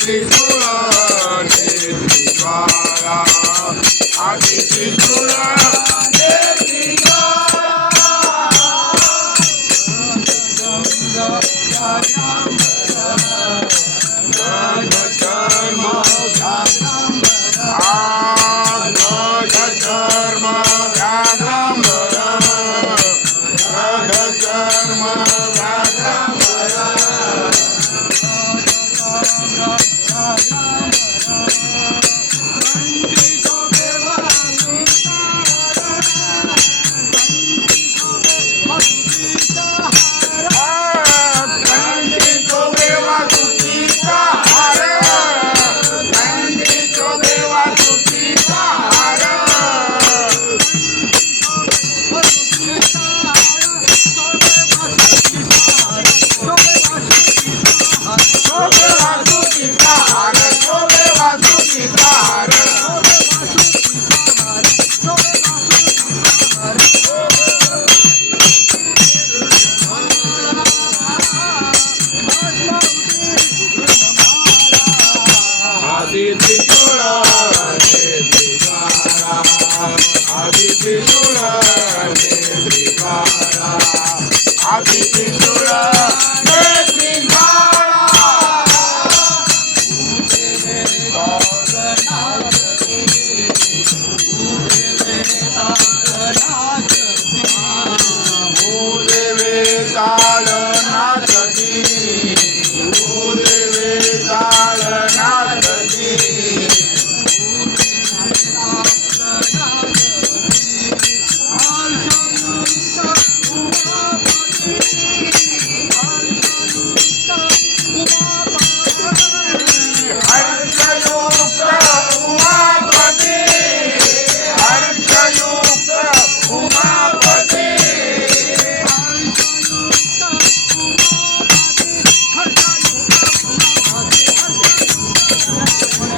त्रिशूळ आदि त्रिशूळ त्रिकाला धर्म व्याघ्रम धर्म व्याघ्रम कंठीचो देवा तुझीचा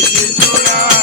Krishna